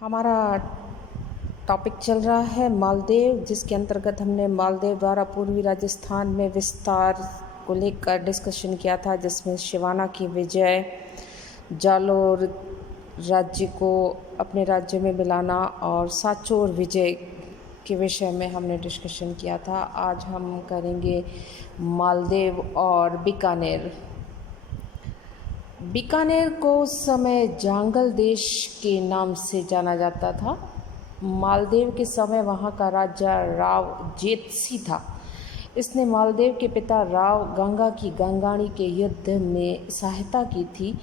हमारा टॉपिक चल रहा है मालदेव, जिसके अंतर्गत हमने मालदेव द्वारा पूर्वी राजस्थान में विस्तार को लेकर डिस्कशन किया था, जिसमें शिवाना की विजय, जालोर राज्य को अपने राज्य में मिलाना और सांचौर विजय के विषय में हमने डिस्कशन किया था। आज हम करेंगे मालदेव और बीकानेर। बीकानेर को उस समय जांगल देश के नाम से जाना जाता था। मालदेव के समय वहाँ का राजा राव जेतसी था। इसने मालदेव के पिता राव गंगा की गंगाणी के युद्ध में सहायता की थी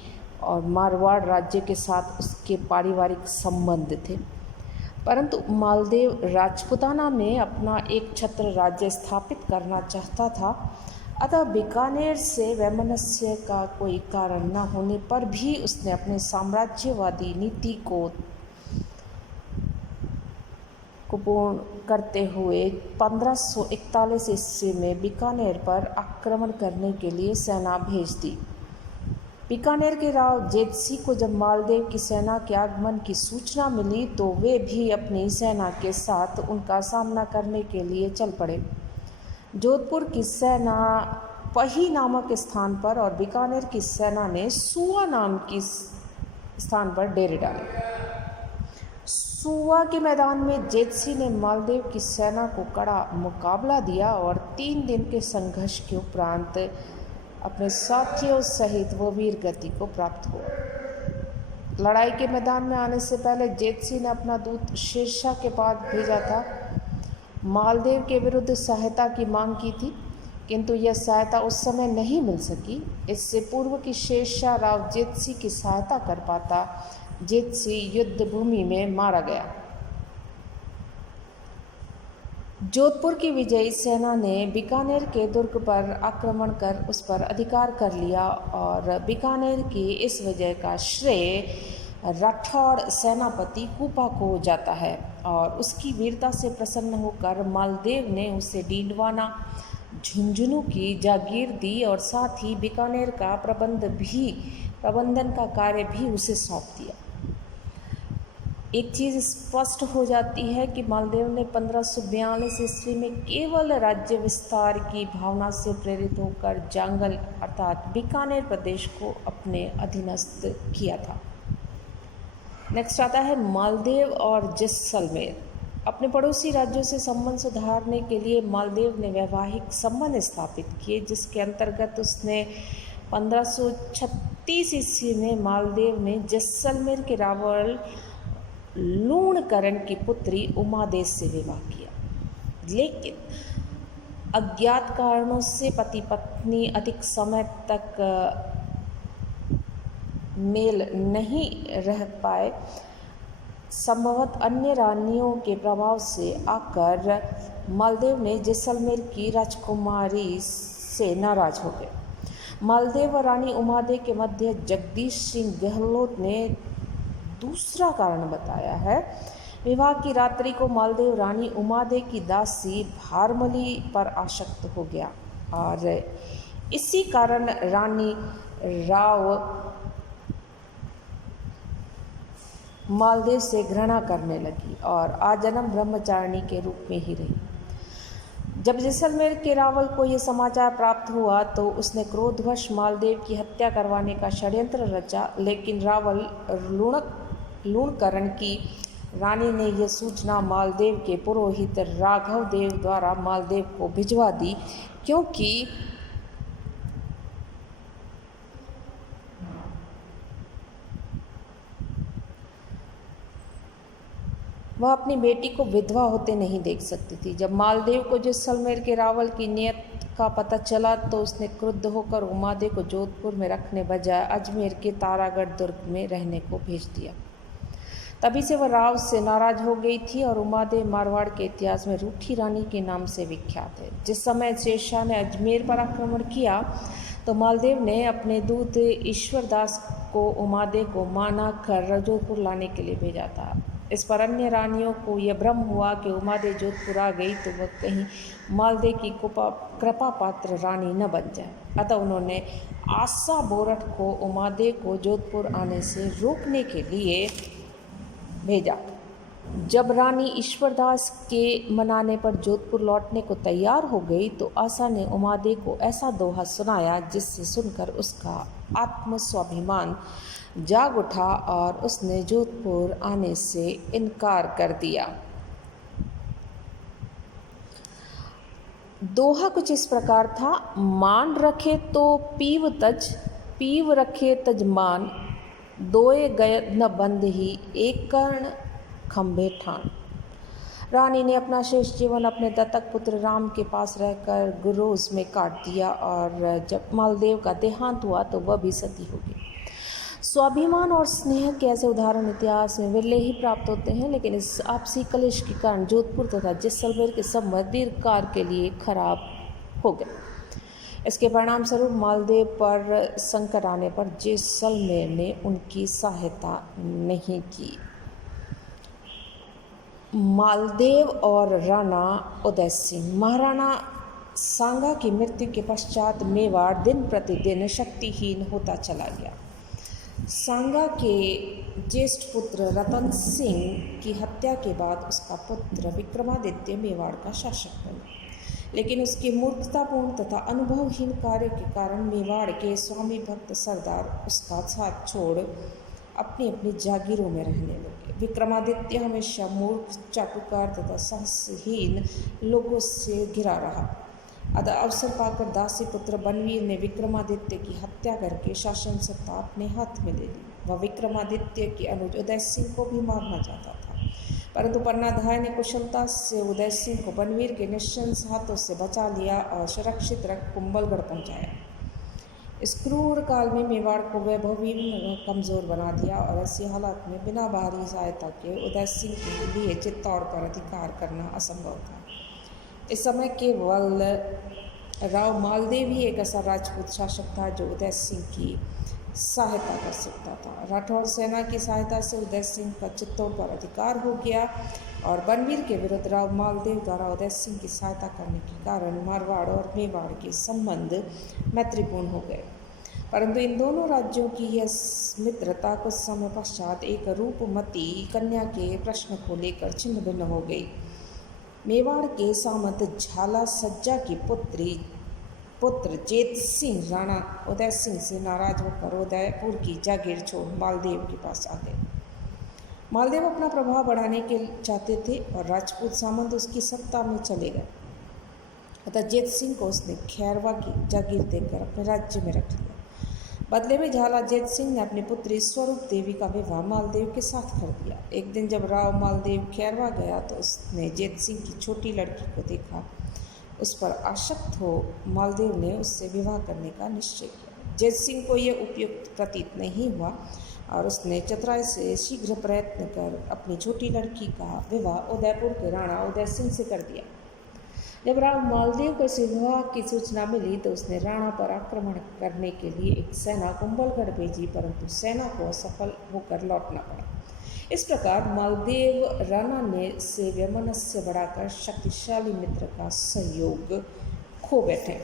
और मारवाड़ राज्य के साथ उसके पारिवारिक संबंध थे। परंतु मालदेव राजपूताना में अपना एक छत्र राज्य स्थापित करना चाहता था। अतः बीकानेर से वैमनस्य का कोई कारण न होने पर भी उसने अपने साम्राज्यवादी नीति को पूर्ण करते हुए 1541 ईस्वी में बीकानेर पर आक्रमण करने के लिए सेना भेज दी। बीकानेर के राव जेतसी को जब मालदेव की सेना के आगमन की सूचना मिली तो वे भी अपनी सेना के साथ उनका सामना करने के लिए चल पड़े। जोधपुर की सेना पही नामक स्थान पर और बीकानेर की सेना ने सुआ नाम की स्थान पर डेरे डाले। सुआ के मैदान में जेतसी ने मालदेव की सेना को कड़ा मुकाबला दिया और 3 दिन के संघर्ष के उपरांत अपने साथियों सहित वो वीर गति को प्राप्त हुआ। लड़ाई के मैदान में आने से पहले जेतसी ने अपना दूत शेरशाह के पास भेजा था। मालदेव के विरुद्ध सहायता की मांग की थी, किंतु यह सहायता उस समय नहीं मिल सकी। इससे पूर्व कि शेरशाह राव जेतसी की सहायता कर पाता, जेतसी युद्ध भूमि में मारा गया। जोधपुर की विजयी सेना ने बीकानेर के दुर्ग पर आक्रमण कर उस पर अधिकार कर लिया और बीकानेर की इस विजय का श्रेय राठौड़ सेनापति कूपा को जाता है और उसकी वीरता से प्रसन्न होकर मालदेव ने उसे डीडवाना झुंझुनू की जागीर दी और साथ ही बीकानेर का प्रबंधन का कार्य भी उसे सौंप दिया। एक चीज़ स्पष्ट हो जाती है कि मालदेव ने 1542 ईस्वी में केवल राज्य विस्तार की भावना से प्रेरित होकर जांगल अर्थात बीकानेर प्रदेश को अपने अधीनस्थ किया था। नेक्स्ट आता है मालदेव और जैसलमेर। अपने पड़ोसी राज्यों से संबंध सुधारने के लिए मालदेव ने वैवाहिक संबंध स्थापित किए, जिसके अंतर्गत उसने 1536 ईस्वी में मालदेव ने जैसलमेर के रावल लूणकरण की पुत्री उमादेश से विवाह किया। लेकिन अज्ञात कारणों से पति पत्नी अधिक समय तक मेल नहीं रह पाए। संभवतः अन्य रानियों के प्रभाव से आकर मालदेव ने जैसलमेर की राजकुमारी से नाराज हो गए। मालदेव और रानी उमादे के मध्य जगदीश सिंह गहलोत ने दूसरा कारण बताया है। विवाह की रात्रि को मालदेव रानी उमादे की दासी भारमली पर आसक्त हो गया और इसी कारण रानी राव मालदेव से घृणा करने लगी और आजन्म ब्रह्मचारिणी के रूप में ही रही। जब जैसलमेर के रावल को यह समाचार प्राप्त हुआ तो उसने क्रोधवश मालदेव की हत्या करवाने का षड्यंत्र रचा, लेकिन रावल लूणकरण की रानी ने यह सूचना मालदेव के पुरोहित राघव देव द्वारा मालदेव को भिजवा दी, क्योंकि वह अपनी बेटी को विधवा होते नहीं देख सकती थी। जब मालदेव को जैसलमेर के रावल की नीयत का पता चला तो उसने क्रुद्ध होकर उमादे को जोधपुर में रखने बजाय अजमेर के तारागढ़ दुर्ग में रहने को भेज दिया। तभी से वह राव से नाराज हो गई थी और उमादे मारवाड़ के इतिहास में रूठी रानी के नाम से विख्यात है। जिस समय शेरशाह ने अजमेर पर आक्रमण किया तो मालदेव ने अपने दूत ईश्वरदास को उमादे को माना कर जोधपुर लाने के लिए भेजा था। इस पर अन्य रानियों को यह भ्रम हुआ कि उमादे जोधपुर आ गई तो वह कहीं मालदेव की कृपा पात्र रानी न बन जाए। अतः उन्होंने आशा बोरठ को उमादे को जोधपुर आने से रोकने के लिए भेजा। जब रानी ईश्वरदास के मनाने पर जोधपुर लौटने को तैयार हो गई तो आशा ने उमादेव को ऐसा दोहा सुनाया जिससे सुनकर उसका आत्मस्वाभिमान जाग उठा और उसने जोधपुर आने से इनकार कर दिया। दोहा कुछ इस प्रकार था, मान रखे तो पीव रखे तज मान, दोए गय न बंद ही एक कर्ण खंभे ठान। रानी ने अपना शेष जीवन अपने दत्तक पुत्र राम के पास रहकर गुरोज में काट दिया और जब मालदेव का देहांत हुआ तो वह भी सती हो गई। स्वाभिमान और स्नेह के ऐसे उदाहरण इतिहास में विरले ही प्राप्त होते हैं, लेकिन इस आपसी कलेश के कारण जोधपुर तथा जैसलमेर के संबंध दीर्घकाल के लिए खराब हो गए। इसके परिणाम स्वरूप मालदेव पर संकट आने पर जैसलमेर ने उनकी सहायता नहीं की। मालदेव और राणा उदय सिंह। महाराणा सांगा की मृत्यु के पश्चात मेवाड़ दिन प्रतिदिन शक्तिहीन होता चला गया। सांगा के ज्येष्ठ पुत्र रतन सिंह की हत्या के बाद उसका पुत्र विक्रमादित्य मेवाड़ का शासक बना, लेकिन उसके मूर्खतापूर्ण तथा अनुभवहीन कार्य के कारण मेवाड़ के स्वामी भक्त सरदार उसका साथ छोड़ अपनी अपनी जागीरों में रहने लगे। विक्रमादित्य हमेशा मूर्ख, चाटुकार तथा साहसहीन लोगों से घिरा रहा। अवसर पाकर दासी पुत्र बनवीर ने विक्रमादित्य की हत्या करके शासन सत्ता अपने हाथ में ले ली। वह विक्रमादित्य के अनुज उदय सिंह को भी मारना चाहता था, परंतु पन्नाधाय ने कुशलता से उदय सिंह को बनवीर के निशंस हाथों से बचा लिया और सुरक्षित रख कुंभलगढ़ पहुंचाया। इस क्रूर काल में मेवाड़ को वैभवी कमज़ोर बना दिया और ऐसी हालात में बिना बाहरी सहायता के उदय सिंह के लिए चित्तौड़ पर अधिकार करना असंभव था। इस समय केवल राव मालदेव ही एक ऐसा राजपूत शासक था जो उदय सिंह की सहायता कर सकता था। राठौर सेना की सहायता से उदय सिंह का चित्तौड़ पर अधिकार हो गया और बनवीर के विरुद्ध राव मालदेव द्वारा उदय सिंह की सहायता करने के कारण मारवाड़ और मेवाड़ के संबंध मैत्रीपूर्ण हो गए। परंतु इन दोनों राज्यों की यह मित्रता कुछ समय पश्चात एक रूपमती कन्या के प्रश्न को लेकर छिन्न भिन्न हो गई। मेवाड़ के सामंत झाला सज्जा की पुत्र जेत सिंह राणा उदय सिंह से नाराज होकर उदयपुर की जागीर छोड़ मालदेव के पास आ गए। मालदेव अपना प्रभाव बढ़ाने के चाहते थे और राजपूत सामंत उसकी सत्ता में चले गए, अतः जेत सिंह को उसने खैरवा की जागीर देकर अपने राज्य में रख लिया। बदले में झाला जेत सिंह ने अपनी पुत्री स्वरूप देवी का विवाह मालदेव के साथ कर दिया। एक दिन जब राव मालदेव खैरवा गया तो उसने जेत सिंह की छोटी लड़की को देखा। उस पर आसक्त हो मालदेव ने उससे विवाह करने का निश्चय किया। जेत सिंह को यह उपयुक्त प्रतीत नहीं हुआ और उसने चतुराई से शीघ्र प्रयत्न कर अपनी छोटी लड़की का विवाह उदयपुर के राणा उदय सिंह से कर दिया। जब राव मालदेव को इस विवाह की सूचना मिली तो उसने राणा पर आक्रमण करने के लिए एक सेना कुंभलगढ़ भेजी, परंतु सेना को असफल होकर लौटना पड़ा। इस प्रकार मालदेव राणा ने से वैमनस्य बढ़ाकर शक्तिशाली मित्र का सहयोग खो बैठे।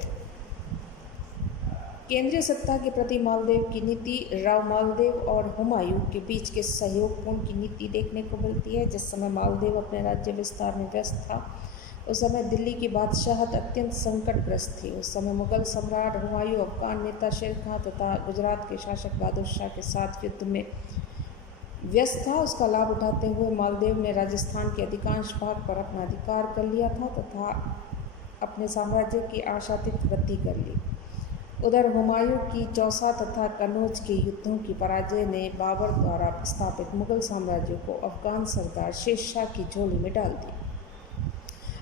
केंद्रीय सत्ता के प्रति मालदेव की नीति राव मालदेव और हुमायूं के बीच के सहयोगपूर्ण की नीति देखने को मिलती है। जिस समय मालदेव अपने राज्य विस्तार में व्यस्त था उस समय दिल्ली की बादशाहत अत्यंत संकटग्रस्त थी। उस समय मुगल सम्राट हुमायूं अफगान नेता शेर खां तथा गुजरात के शासक बहादुर शाह के साथ युद्ध में व्यस्त था। उसका लाभ उठाते हुए मालदेव ने राजस्थान के अधिकांश भाग पर अपना अधिकार कर लिया था तथा अपने साम्राज्य की आशातीत वृद्धि कर ली। उधर हुमायूं की चौसा तथा कन्नौज के युद्धों की पराजय ने बाबर द्वारा स्थापित मुगल साम्राज्य को अफगान सरदार शेरशाह की झोली में डाल दिया।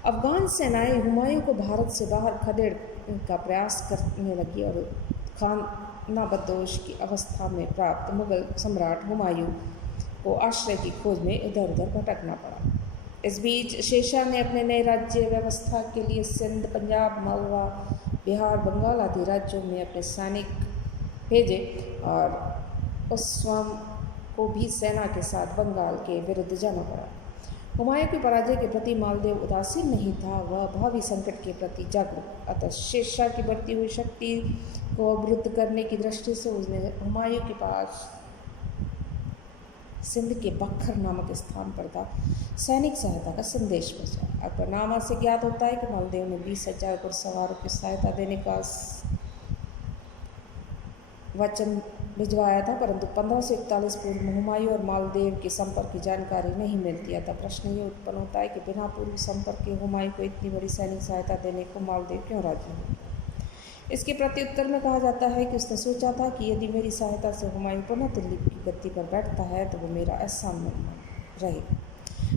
अफगान सेनाएं हुमायूं को भारत से बाहर खदेड़ने का प्रयास करने लगी और खानाबदोश की अवस्था में प्राप्त मुगल सम्राट हुमायूं को आश्रय की खोज में इधर उधर भटकना पड़ा। इस बीच शेरशाह ने अपने नए राज्य व्यवस्था के लिए सिंध, पंजाब, मालवा, बिहार, बंगाल आदि राज्यों में अपने सैनिक भेजे और उस स्वयं को भी सेना के साथ बंगाल के विरुद्ध जाना पड़ा। हुमायूं की पराजय के प्रति मालदेव उदासीन नहीं था, वह भावी संकट के प्रति जागरूक। अतः शेरशाह की बढ़ती हुई शक्ति को अवरुद्ध करने की दृष्टि से उसने हुमायूं के पास सिंध के बखर नामक स्थान पर था सैनिक सहायता का संदेश भेजा। अकबरनामा से ज्ञात होता है कि मालदेव ने 20,000 घुड़सवारों की सहायता देने का वचन भिजवाया था, परंतु 1541 पूर्व में हुमायूं और मालदेव के संपर्क की जानकारी नहीं मिलती है। तब प्रश्न ये उत्पन्न होता है कि बिना पूर्व संपर्क के हुमायूं को इतनी बड़ी सैनिक सहायता देने को मालदेव क्यों राजी हो। इसके प्रत्युत्तर में कहा जाता है कि उसने सोचा था कि यदि मेरी सहायता से हुमायूं पुनः दिल्ली की गद्दी पर बैठता है तो वो मेरा एहसान रहेगा,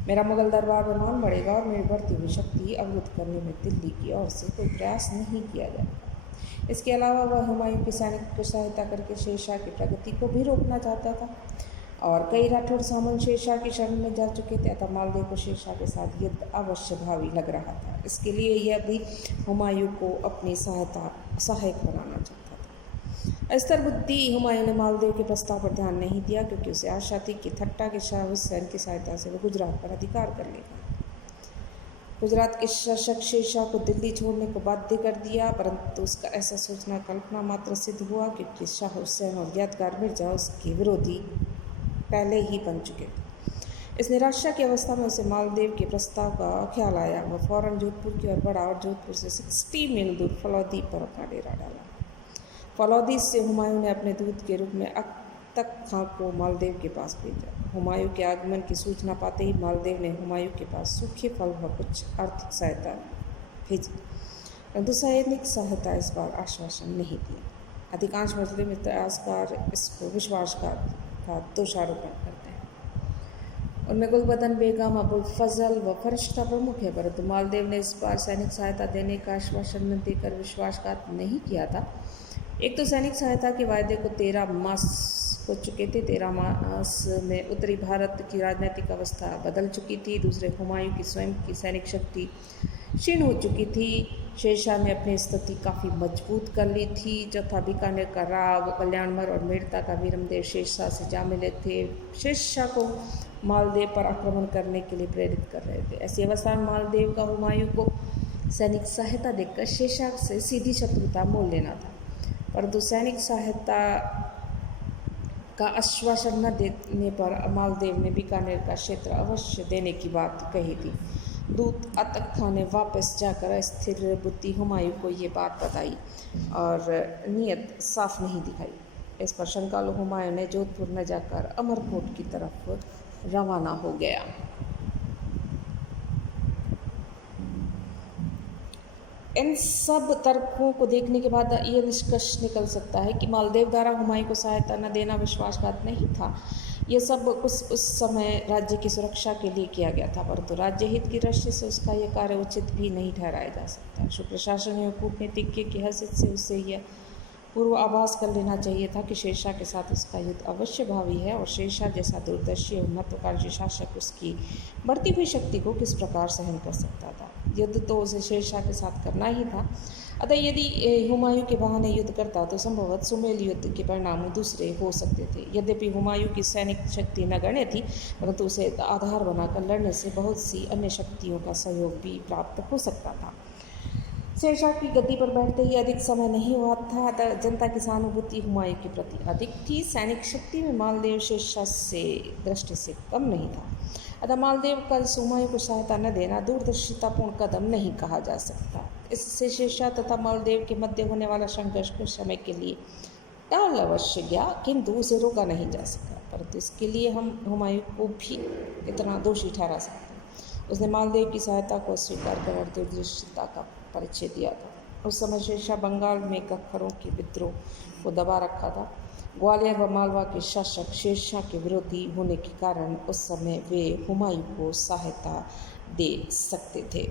मेरा मुगल दरबार में मान बढ़ेगा और मेरी बढ़ती हुई शक्ति अवरुद्ध करने में दिल्ली की ओर से कोई प्रयास नहीं किया जाएगा। इसके अलावा वह हुमायूं की सैनिक की सहायता करके शेरशाह की प्रगति को भी रोकना चाहता था और कई राठौड़ सामंत शेरशाह की शरण में जा चुके थे, अतः मालदेव को शेरशाह के साथ युद्ध अवश्य भावी लग रहा था। इसके लिए यह भी हुमायूं को अपनी सहायक बनाना चाहता था। अस्तर बुद्धि हुमायूं ने मालदेव के प्रस्ताव पर ध्यान नहीं दिया, क्योंकि उसे आशा थी कि ठट्टा के शाह हुसैन की सहायता से वह गुजरात पर अधिकार कर लेगा। गुजरात के शासक शेरशाह को दिल्ली छोड़ने को बाध्य कर दिया, परंतु उसका ऐसा सोचना कल्पना मात्र सिद्ध हुआ, क्योंकि शाह हुसैन और यादगार मिर्जा उसके विरोधी पहले ही बन चुके थे। इस निराशा की अवस्था में उसे मालदेव के प्रस्ताव का ख्याल आया। वह फौरन जोधपुर की ओर बढ़ा और जोधपुर से 60 मील दूर फलौदी पर अपना डेरा डाला। फलौदी से हुमायूं ने अपने दूत के रूप में तख्त खां को मालदेव के पास भेजा। हुमायूं के आगमन की सूचना पाते ही मालदेव ने हुमायूं के पास सूखे फल व कुछ आर्थिक सहायता भेजी, परंतु सैनिक सहायता इस बार आश्वासन नहीं दिया। अधिकांश मुस्लिम इतिहासकार इसको विश्वासघात का दोषारोपण करते हैं। उनमें गुलबदन बेगम, अबुल फजल व फरिश्ता प्रमुख है, परंतु मालदेव ने इस बार सैनिक सहायता देने का आश्वासन न देकर विश्वासघात नहीं किया था। एक तो सैनिक सहायता के वायदे को 13 मास हो चुके थे। 13 मास में उत्तरी भारत की राजनीतिक अवस्था बदल चुकी थी। दूसरे, हुमायूं की स्वयं की सैनिक शक्ति क्षीण हो चुकी थी। शेरशाह ने अपनी स्थिति काफ़ी मजबूत कर ली थी। चौथा, बीकानेर का राव, कल्याणमल और मेड़ता का वीरमदेव शेरशाह से जा मिले थे, शेरशाह को मालदेव पर आक्रमण करने के लिए प्रेरित कर रहे थे। ऐसी अवस्था में मालदेव का हुमायूं को सैनिक सहायता देकर शेरशाह से सीधी शत्रुता मोल लेना था, परंतु सैनिक सहायता का आश्वासन न देने पर मालदेव ने बीकानेर का क्षेत्र अवश्य देने की बात कही थी। दूत अतक खां ने वापस जाकर स्थिर बुद्धि हुमायूं को ये बात बताई और नीयत साफ नहीं दिखाई। इस पर शंकालु हुमायूं ने जोधपुर न जाकर अमरकोट की तरफ रवाना हो गया। इन सब तर्कों को देखने के बाद ये निष्कर्ष निकल सकता है कि मालदेव द्वारा हुमायूं को सहायता न देना विश्वासघात नहीं था। यह सब कुछ उस समय राज्य की सुरक्षा के लिए किया गया था, परंतु राज्य हित की दृष्टि से उसका यह कार्य उचित भी नहीं ठहराया जा सकता। शुक्र शासन एवं कूटनीतिज्ञ की हैसियत से उसे यह पूर्व आभास कर लेना चाहिए था कि शेरशाह के साथ उसका युद्ध अवश्य भावी है और शेरशाह जैसा दूरदर्शी एवं महत्वाकांक्षी शासक उसकी बढ़ती हुई शक्ति को किस प्रकार सहन कर सकता था। युद्ध तो उसे शेरशाह के साथ करना ही था, अतः यदि हुमायूं के बहाने युद्ध करता तो संभवतः सुमेल युद्ध के परिणाम दूसरे हो सकते थे। यद्यपि हुमायूं की सैनिक शक्ति नगण्य थी, परंतु उसे आधार बनाकर लड़ने से बहुत सी अन्य शक्तियों का सहयोग भी प्राप्त हो सकता था। शेरशाह की गद्दी पर बैठते ही अधिक समय नहीं हुआ था, अतः जनता की सहानुभूति हुमायूं के प्रति अधिक थी। सैनिक शक्ति में मालदेव शेरशाह से दृष्टि से कम नहीं था, अतः मालदेव का हुमायूं को सहायता न देना दूरदर्शितापूर्ण कदम नहीं कहा जा सकता। इससे शेरशाह तथा मालदेव के मध्य होने वाला संघर्ष कुछ समय के लिए टाल अवश्य गया, किंतु उसे रोका नहीं जा सका। परंतु इसके लिए हम हुमायूं को भी इतना दोषी ठहरा सकते हैं। उसने मालदेव की सहायता को अस्वीकार कर दूरदर्शिता का परिचय दिया था। उस समय शेरशाह बंगाल में गखरों के विद्रोह को दबा रखा था। ग्वालियर व मालवा के शासक शेरशाह के विरोधी होने के कारण उस समय वे हुमायूं को सहायता दे सकते थे।